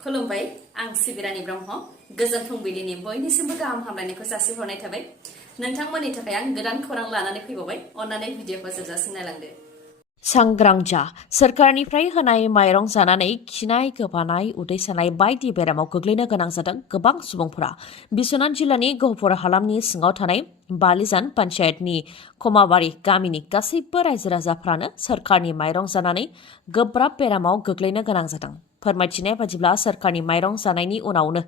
खुलुमबाय आं सिबिरानि ब्रह्म गोजोन फुंबिलिनि बयनिसिमबो गाहाम हामलायनायखौ जासिहरनाय थाबाय नोंथांमोननि थाखाय आं गोदान खौरां लानानै फैबावबाय अन्नानै भिडिअखौ जोबजासिम नायलांदो सांग्रां जा सोरखारनिफ्राय होनाय माइरं जानानै खिनाय गोबानाय उदै सानाय बायदि बेरामाव गोग्लैनो गोनां जादों गोबां सुबुंफोरा बिश्वनाथ जिल्लानि गहपुर हालामनि सिङाव थानाय बालिजान पन्चायतनि खमाबारि गामिनि गासैबो रायजो राजाफ्रानो सोरखारनि माइरं जानानै गोब्राब बेरामाव गोग्लैनो गोनां जादों फोरमायथिनाय बादिब्ला सोरखारनि माइरं जानायनि उनावनो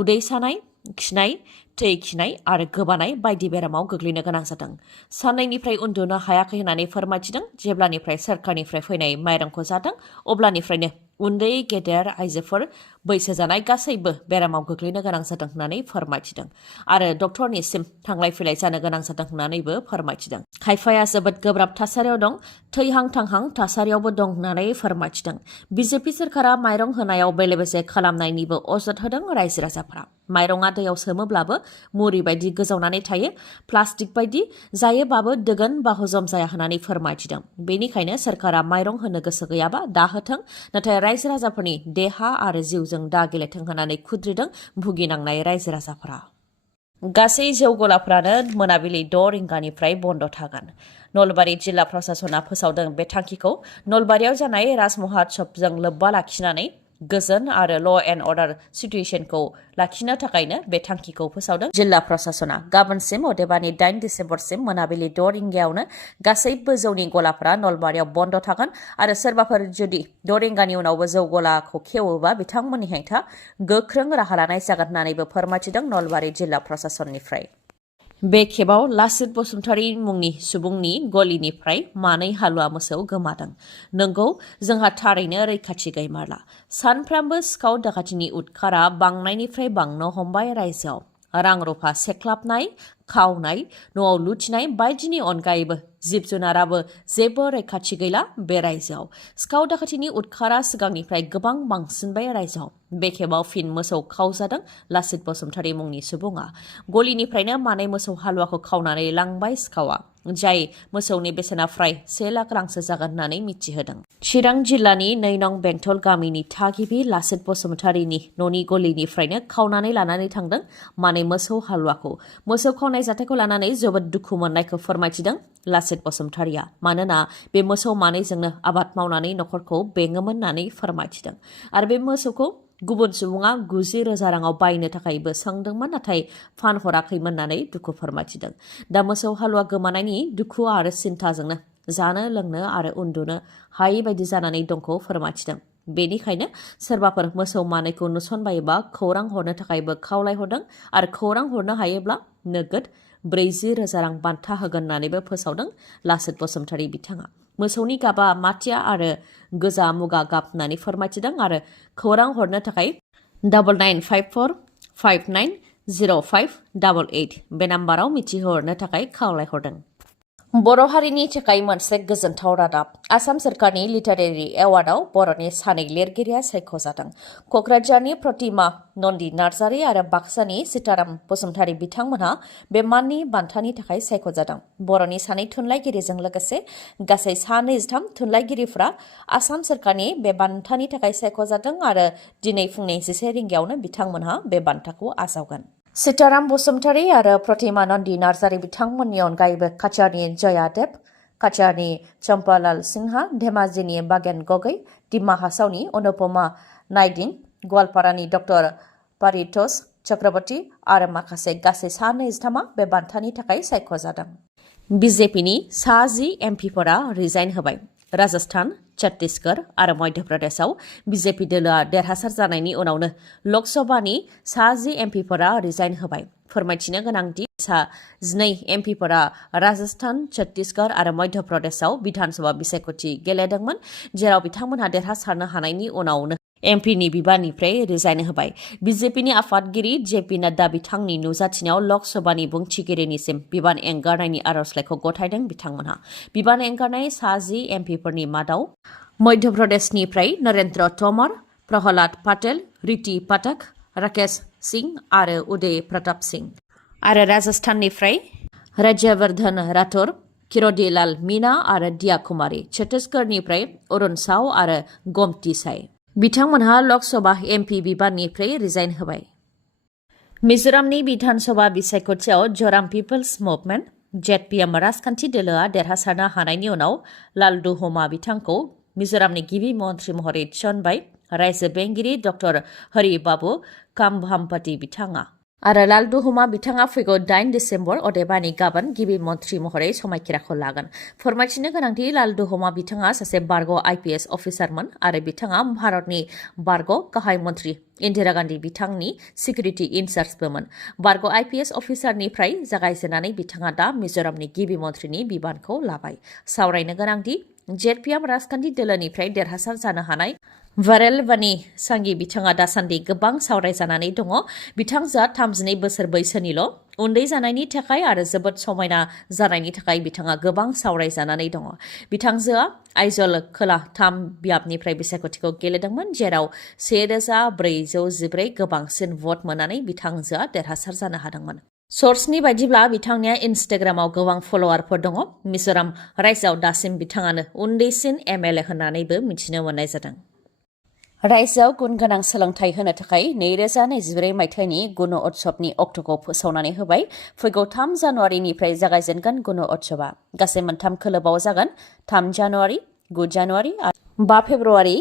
उदै सानाय खिनाय थै खिनाय आरो गोबानाय बायदि बेरामाव गोग्लैनो गोनां जादों साननैनिफ्राय उन्दुनो हायाखै होननानै फोरमायथिदों जेब्लानिफ्राय सोरखारनिफ्राय फैनाय माइरंखौ जादों अब्लानिफ्रायनो उन्दै गेदेर आइजोफोर बैसो जानाय गासैबो बेरामाव गोग्लैनो गोनां जादों होननानै फोरमायथिदों आरो डक्टरनिसिम थांलाय फैलाय जानो गोनां जादों होननानैबो फोरमायथिदों खायफाया जोबोद गोब्राब थासारियाव दं थैहां थांहां थासारियावबो दं होननानै फोरमायथिदों बिजेपि सोरखारा माइरं होनायाव बेले बेजे खालामनायनिबो अजद होदों रायजो राजाफोरा माइरंआ दैयाव सोमोब्लाबो मुरि बायदि गोजावनानै थायो प्लास्टिक बायदि जायोबाबो दोगोन बा हजम जाया होननानै फोरमायथिदों बेनिखायनो सोरखारा माइरं होनो गोसो गैयाबा दाहोथों नाथाय रायजो राजाफोरनि देहा आरो जिउजों दा गेलेथों होननानै खुद्रिदों भुगिनांनाय रायजो राजाफोरा गासै जौ गलाफ्रानो मोनाबिलि 6 रिंगानिफ्राय बन्द थागोन नलबारि जिल्ला प्रशासना फोसावदों बे थांखिखौ नलबारियाव जानाय राज महोत्सबजों लोब्बा लाखिनानै गोजोन आरो ल' एन्ड अर्डार सिटुएसनखौ लाखिनो थाखायनो बे थांखिखौ फोसावदों जिल्ला प्रशासना गाबोनसिम अदेबानि 8 डिसेम्बरसिम मोनाबिलि 6 रिंगायावनो गासैबो जौनि गलाफोरा नलबारियाव बन्द थागोन आरो सोरबाफोर जुदि 6 रिंगानि उनावबो जौ गलाखौ खेवोबा बिथांमोननि हेंथा गोख्रों राहा लानाय जागोन होननानैबो फोरमायथिदों नलबारि जिल्ला प्रशासननिफ्राय बे खेबाव लासित बसुमतारी मुंनि सुबुंनि गलिनिफ्राय मानै हालुवा मोसौ गोमादों नंगौ जोंहा थारैनो रैखाथि गैमारला सानफ्रामबो सिखाव दाखाथिनि उदखारा बांनायनिफ्राय बांनो हमबाय रायजोआव रां रुफा सेख्लाबनाय खावनाय न'आव लुथिनाय बायदिनि अनगायैबो जिब जुनाराबो जेबो रैखाथि गैला बे रायजोआव सिखाव दाखाथिनि उदखारा सिगांनिफ्राय गोबां बांसिनबाय रायजोआव बे खेबाव फिन मोसौ खावजादों लासित बसुमतारी मुंनि सुबुङा गलिनिफ्रायनो मानै मोसौ हालुवाखौ खावनानै लांबाय सिखावा जाय मोसौनि बेसेना फ्राय 1 लाख रांसो जागोन होननानै मिथिहोदों चिरां जिल्लानि 2 नं बेंटल गामिनि थागिबि लासित बसुमतारीनि न'नि गलिनिफ्रायनो खावनानै लानानै थांदों मानै मोसौ हालुवाखौ मोसौ खावनाय जाथायखौ लानानै जोबोद दुखु मोननायखौ फोरमायथिदों लासित बसुमतारीया मानोना बे मोसौ मानैजोंनो आबाद मावनानै न'खरखौ बेङोमोन होननानै फोरमायथिदों आरो बे मोसौखौ गुबुन सुबुङा 90,000 राङाव बायनो थाखायबो सोंदोंमोन नाथाय फानहराखैमोन होननानै दुखु फोरमायथिदों दा मोसौ हालुवा गोमानायनि दुखु आरो सिन्थाजोंनो जानो लोंनो आरो उन्दुनो हायै बायदि जानानै दंखौ फोरमायथिदों बेनिखायनो सोरबाफोर मोसौ मानैखौ नुसनबायोबा खौरां हरनो थाखायबो खावलायहरदों आरो खौरां हरनो हायोब्ला नोगोद 40,000 रां बान्था होगोन होननानैबो फोसावदों लासित बसुमतारी बिथाङा मोसौनि गाबा माटिया आरो गोजा मुगा गाब होननानै फोरमायथिदों आरो खौरां हरनो थाखाय 9954590588 बे नाम्बाराव मिथिहरनो थाखाय खावलायहरदों बर' हारिनि थाखाय मोनसे गोजोनथाव रादाब आसाम सोरखारनि लिटारेरि एवार्डआव बर'नि सानै लिरगिरिया सायख'जादों क'क्राझारनि प्रतिमा नन्दि नार्जारी आरो बाक्सानि सीताराम बसुमतारी बिथांमोनहा बे माननि बान्थानि थाखाय सायख'जादों बर'नि सानै थुनलाइगिरिजों लोगोसे गासै 23 थुनलाइगिरिफोरा आसाम सोरखारनि बे बान्थानि थाखाय सायख'जादों आरो दिनै फुंनि 11 रिंगायावनो बिथांमोनहा बे बान्थाखौ आजावगोन सीताराम बसुमतारी आरो प्रतिमा नन्दि नार्जारी बिथांमोननि अनगायैबो काछारनि जयादेव काछारनि चम्पालाल सिन्हा धेमाजिनि बागेन गगै डिमा हासावनि अनुपमा नाइदिन गवालपारानि डक्टर पारितोष चक्रवर्ती आरो माखासे गासै 23 बे बान्थानि थाखाय सायख'जादों बिजेपिनि 10 एमपिफोरा रिजाइन होबाय राजस्थान छत्तीसगढ़ आरो मध्य प्रदेशआव बिजेपि दोलोआ देरहासार जानायनि उनावनो लकसभानि 10 एमपिफोरा रिजाइन होबाय फोरमायथिनो गोनांदि 12 एमपिफोरा राजस्थान छत्तीसगढ़ आरो मध्य प्रदेशआव बिधानसभा बिसायख'थि गेलेदोंमोन जेराव बिथांमोनहा देरहासारनो हानायनि उनावनो एमपिनि बिबाननिफ्राय रिजाइन होबाय बिजेपिनि आफादगिरि जेपि नड्डा बिथांनि नुजाथिनायाव लकसभानि बुंथिगिरिनिसिम बिबान एंगारनायनि आर'जलाइखौ गथायदों बिथांमोनहा बिबान एंगारनाय 10 एमपिफोरनि मादाव मध्य प्रदेशनिफ्राय नरेन्द्र तोमर प्रहलाद पटेल रिति पाठक राकेश सिंह आरो उदय प्रताप सिंह आरो राजस्थाननिफ्राय राज्यवर्धन राठौर किरोड़ीलाल मीना आरो दिया कुमारी छत्तीसगढ़निफ्राय अरुण साव आरो गोमती साई बिथांमोनहा लकसभा एमपि बिबाननिफ्राय रिजाइन होबाय। मिज'रामनि बिधान सभा बिसायख'थियाव ज'राम पिपल्स मुभमेन्ट जेडपिएम राजखान्थि दोलोआ देरहासारनो हानायनि उनाव लालदुहमा बिथांखौ मिज'रामनि गिबि मन्थ्रि महरै थिसनबाय रायजो बेंगिरि डक्टर हरि बाबु काम्भाम्पति बिथाङा। आरो लालदुहमा बिथाङा फैगौ 8 डिसेम्बर अदेबानि गाबोन गिबि मन्थ्रि महरै समायखिराखौ लागोन। फोरमायथिनो गोनांदि लालदुहमा बिथाङा सासे बारग' आइपिएस अफिसारमोन आरो बिथाङा भारतनि बारग' गाहाय मन्थ्रि इन्दिरा गान्धी बिथांनि सिकिउरिटि इनचार्जबोमोन। बारग' आइपिएस अफिसारनिफ्राय जागायजेननानै बिथाङा दा मिज'रामनि गिबि मन्थ्रिनि बिबानखौ लाबाय। सावरायनो गोनांदि जेडपिएम राजखान्थि दोलोनिफ्राय देरहासार जानो हानाय भारेलबानि सांगी बिथाङा दासान्दि गोबां सावरायजानानै दङ। बिथांजोआ 32 बोसोर बैसोनिल'। उन्दै जानायनि थाखाय आरो जोबोद समायना जानायनि थाखाय बिथाङा गोबां सावरायजानानै दङ। बिथांजोआ आइजल खोला 3 बियाबनिफ्राय बिसायख'थिखौ गेलेदोंमोन, जेराव 1414 गोबांसिन भट मोननानै बिथांजोआ देरहासार जानो हादोंमोन। सर्सनि बायदिब्ला बिथांनिया इनस्टाग्रामाव गोबां फल'वारफोर दङ। मिज'राम रायजोआव दासिम बिथाङानो उन्दैसिन एमएलए होननानैबो मिथिनो मोननाय जादों। रायजोआव गुनगोनां सोलोंथाइ होनो थाखाय 2024 मायथाइनि गुन उत्सबनि अक्ट'खौ फोसावनानै होबाय। फैगौ 3 जानुवारिनिफ्राय जागायजेनगोन गुन उत्सबा। गासै मोनथाम खोलोबाव जागोन। 3 जानुवारि, 9 जानुवारि आरो 5 फेब्रुवारि।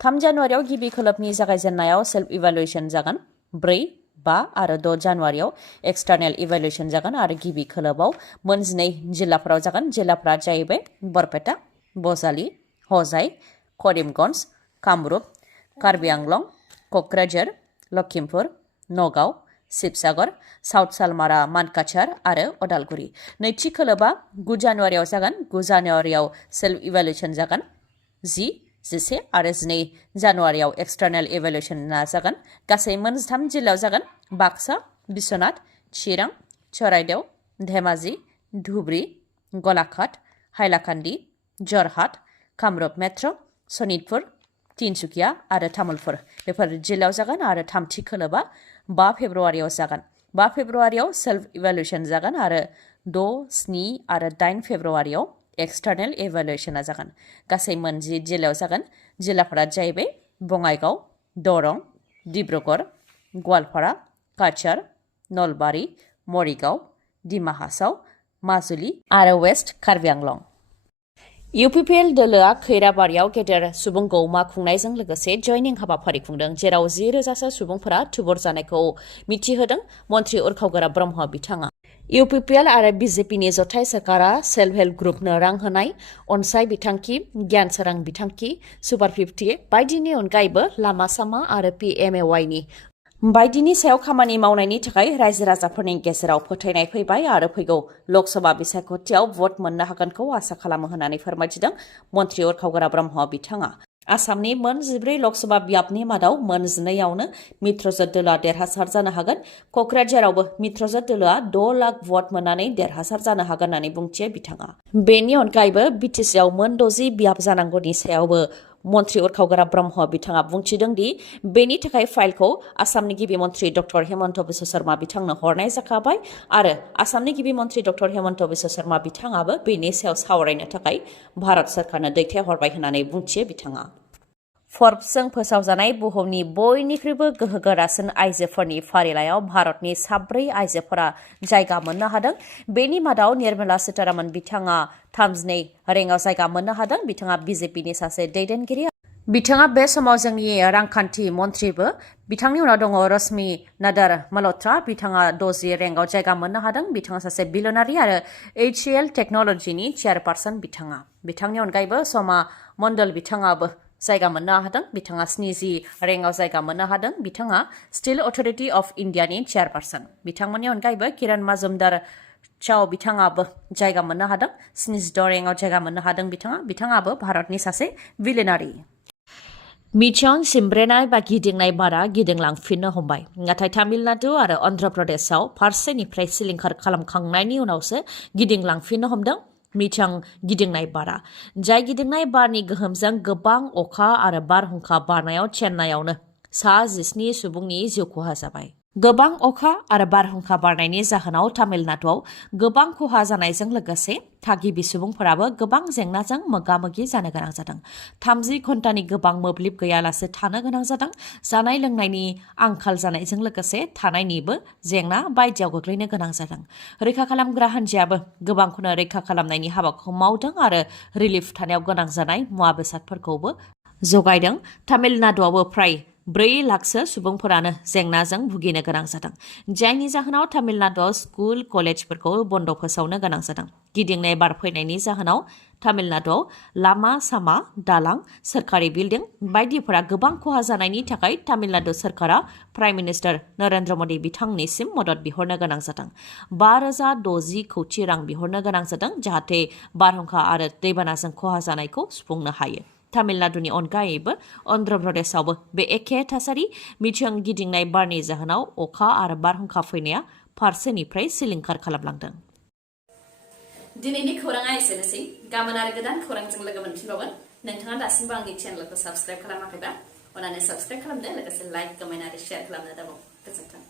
3 जानुवारियाव गिबि खोलोबनि जागायजेननायाव सेल्फ इभालुएसन जागोन। 4, 5 आरो 6 जानुवारियाव एक्सटार्नेल इभालुएसन जागोन आरो गिबि खोलोबाव 12 जिल्लाफोराव जागोन। जिल्लाफोरा जाहैबाय बरपेटा, बजालि, हजाइ, करिमगन्ज, कामरुप, कार्बि आंलं, क'क्राझार, लखिमपुर, नगाव, शिबसागर, साउथ सालमारा मानकाचार आरो अदालगुरि। नैथि खोलोबा 9 जानुवारियाव जागोन। 9 जानुवारियाव सेल्फ इभालुएसन जागोन। 10, 11 आरो 12 जानुवारियाव एक्सटार्नेल इभालुएसनआ जागोन। गासै 3 जिल्लायाव जागोन। बाक्सा, बिश्वनाथ, चिरां, चराइदेव, धेमाजि, धुब्रि, गलाघाट, हाइलाकान्दि, जरहाट, कामरुप मेट्र', सनितपुर, तिनसुकिया आरो तामुलपुर बेफोर जिल्लायाव जागोन। आरो थामथि खोलोबा 5 फेब्रुवारियाव जागोन। 5 फेब्रुवारियाव सेल्फ इभालुएसन जागोन आरो 6, 7 आरो 8 फेब्रुवारियाव एक्सटार्नेल इभालुएसनआ जागोन। गासै 10 जिल्लायाव जागोन। जिल्लाफोरा जाहैबाय बङाइगाव, दरं, डिब्रुगड़, गवालपारा, काछार, नलबारि, मरिगाव, डिमा हासाव, माजुलि आरो वेस्ट कार्बि आंलं। इउपिपिएल दोलोआ खैराबारियाव गेदेर सुबुं गौमा खुंनायजों लोगोसे जयनिं हाबाफारि खुंदों, जेराव 10,000सो सुबुंफोरा थुबुर जानायखौ मिथिहोदों मन्थ्रि उरखावगोरा ब्रह्म बिथाङा। इउपिपिएल आरो बिजेपिनि जथाय सोरखारा सेल्फ हेल्प ग्रुपनो रां होनाय, अनसाय बिथांखि, गियान सोरां बिथांखि, सुपार 50 बायदिनि अनगायैबो लामा सामा आरो पिएमएवाइनि बायदिनि सायाव खामानि मावनायनि थाखाय रायजो राजाफोरनि गेजेराव फोथायनाय फैबाय आरो फैगौ लोकसभा बिसायख'थियाव भट मोननो हागोनखौ आसा खालामो होननानै फोरमायथिदों मन्थ्रि उरखावगोरा ब्रह्म बिथाङा। आसामनि 14 लोकसभा बियाबनि मादाव 12आवनो मित्रजोत दोलोआ देरहासार जानो हागोन। क'क्राझारावबो मित्रजोत दोलोआ 6 लाख भट मोननानै देरहासार जानो हागोन होननानै बुंथियो बिथाङा। बेनि अनगायैबो बिटिसिआव 60 बियाब जानांगौनि सायावबो मन्थ्रि उरखावगोरा ब्रह्म बिथाङा बुंथिदों दि बेनि थाखाय फाइलखौ आसामनि गिबि मन्थ्रि डक्टर हेमन्त बिश्व शर्मा बिथांनो हरनाय जाखाबाय आरो आसामनि गिबि मन्थ्रि डक्टर हेमन्त बिश्व शर्मा बिथाङाबो बेनि सायाव सावरायनो थाखाय भारत सरकारनो दैथायहरबाय होननानै बुंथियो बिथाङा। फर्ब्सजों फोसावजानाय बुहुमनि बयनिख्रुइबो गोहोगोरासिन आइजोफोरनि फारिलाइयाव भारतनि 4 आइजोफोरा जायगा मोननो हादों। बेनि मादाव निर्मला सीतारामन बिथाङा 32 रेंकआव जायगा मोननो हादों। बिथाङा बिजेपिनि सासे दैदेनगिरि। बिथाङा बे समाव जोंनि रांखान्थि मन्थ्रिबो। बिथांनि उनाव दङ रश्मि नादार मल्हत्रा। बिथाङा 60 रेंकआव जायगा मोननो हादों। बिथाङा सासे बिलियनारि आरो HCL टेक्न'लजिनि चेयारपारसन बिथाङा। बिथांनि अनगायैबो समा मण्डल बिथाङाबो जायगा मोननो हादों। बिथाङा 70 रेंकआव जायगा मोननो हादों। बिथाङा स्टिल अथरिटि अफ इन्डियानि चेयारपारसन। बिथांमोननि अनगायैबो किरण मजुमदार चाव बिथाङाबो जायगा मोननो हादों। 76 रेंकआव जायगा मोननो हादों बिथाङाबो भारतनि सासे बिलियनारि। मिचन सिमब्रेनाय बा गिदिंनाय बारा गिदिंलांफिननो हमबाय, नाथाय तामिलनाडु आरो अन्ध्र प्रदेशआव फारसेनिफ्राय सिलिंखार खालामखांनायनि उनावसो गिदिंलांफिननो हमदों मिचन गिदिंनाय बारा। जाय गिदिंनाय बारनि गोहोमजों गोबां अखा आरो बारहुंखा बारनायाव चेन्नाइआवनो सा 17 सुबुंनि जिउ खहा जाबाय। गोबां अखा आरो बारहुंखा बारनायनि जाहोनाव तामिलनाडुआव गोबां खहा जानायजों लोगोसे थागिबि सुबुंफोराबो गोबां जेंनाजों मोगा-मोगि जानो गोनां जादों। 30 घन्टानि गोबां मोब्लिब गैयालासे थानो गोनां जादों। जानाय लोंनायनि आंखाल जानायजों लोगोसे थानायनिबो जेंना बायदियाव गोग्लैनो गोनां जादों। रैखा खालामग्रा हान्जायाबो गोबांखौनो रैखा खालामनायनि हाबाखौ मावदों आरो रिलिफ थानायाव गोनां जानाय मुवा बेसादफोरखौबो जगायदों। तामिलनाडुआवबो फ्राय 4 लाखसो सुबुंफोरानो जेंनाजों भुगिनो गोनां जादों, जायनि जाहोनाव तामिलनाडुआव स्कुल कलेजफोरखौ बन्द फोसावनो गोनां जादों। गिदिंनाय बार फैनायनि जाहोनाव तामिलनाडुआव लामा सामा, दालां, सोरखारि बिल्डिं बायदिफोरा गोबां खहा जानायनि थाखाय तामिलनाडु सोरखारा प्राइम मिनिस्टार नरेन्द्र मदि बिथांनिसिम मदद बिहरनो गोनां जादों। 5,060 कौटि रां बिहरनो गोनां जादों, जाहाथे बारहुंखा आरो दैबानाजों खहा जानायखौ सुफुंनो हायो। तामिलनाडुनि अनगायैबो अन्ध्र प्रदेशआवबो बे एखे थासारि। मिथिं गिदिंनाय बारनि जाहोनाव अखा आरो बारहुंखा फैनाया फारसेनिफ्राय सिलिंखार खालामलांदों। दिनैनि खौराङा एसेनोसै। गाबोन आरो गोदान खौरांजों लोगो मोनफिनबावगोन। नोंथाङा दासिमबो आंनि चेनेलखौ साबस्क्राइब खालामाखैबा अन्नानै साबस्क्राइब खालामदो, लोगोसे लाइक, कमेन्ट आरो शेयार खालामनो दाबाव। गोजोन्थों।